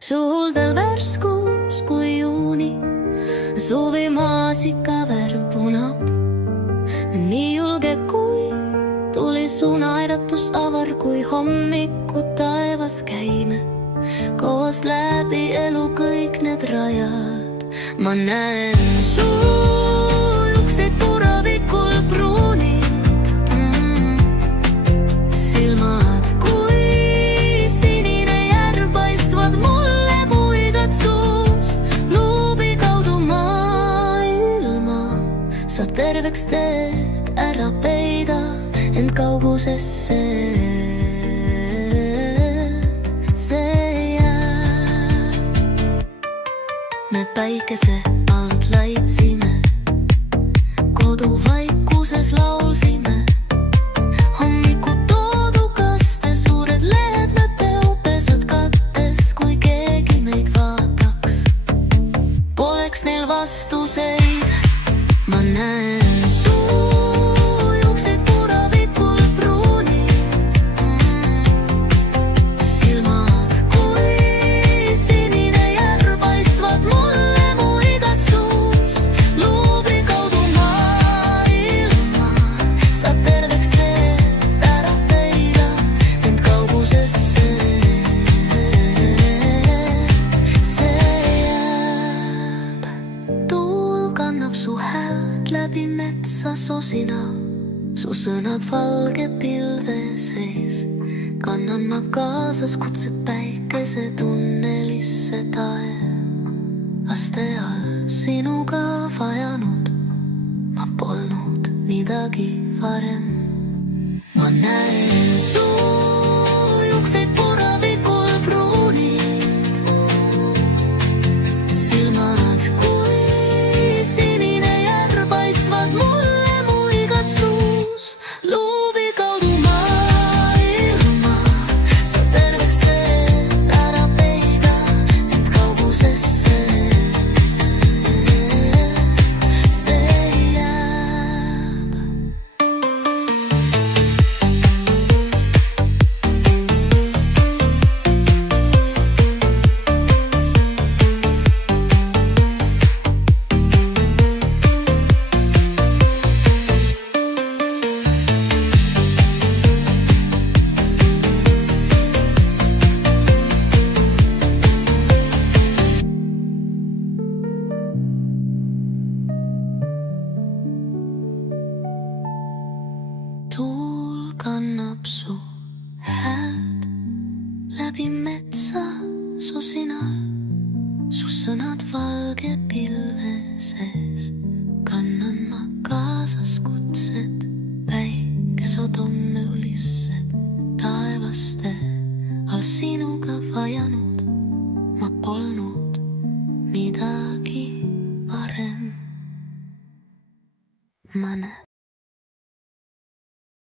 Su huuldel värskus kui juuni, suvi maasika värv punab. Nii julge kui tuli su naeratus avar, kui hommiku taevas käime koos läbi elu kõik need rajad. Ma näen su juukseid puravikul pruunid, silmad kui sinine järv paistvad mulle muigad suus. Luubi kaudu maailma sa terveks teed, ära peida end kaugusesse. See jääb. Me päikese alt laitsime, kodu vaikuses laulsime. Hommiku toodukaste suured lehed me peupesad kattes, kui keegi meid vaataks, poleks neil vastuseid. Ma näen su juukseid puravikul pruunid, silmad kui sinine järv paistvad mulle muigad suus. Luubi kaudu maailma sa terveks teed, ära peida end kaugusesse. See jääb. Tuul kannab su häält läbi metsa sosina, su sõnad valge pilve sees. Kannan ma kaasas kutset päikese tunnelisse taevaste all. Sinuga vajanud ma polnud midagi varem. Ma näen su juukseid puravikul pruunid, silmad kui sinine järv paistvad mulle muigad suus. Luubi kaudu maailma sa terveks teed, ära peida end kaugusesse. See jääb. Tuul kannab su häält läbi metsa sosinal, su sõnad valge pilve sees. Kannan ma kaasas kutset päikesed hommulissed taevaste all. Sinuga vajanud ma polnud midagi varem. Ma näen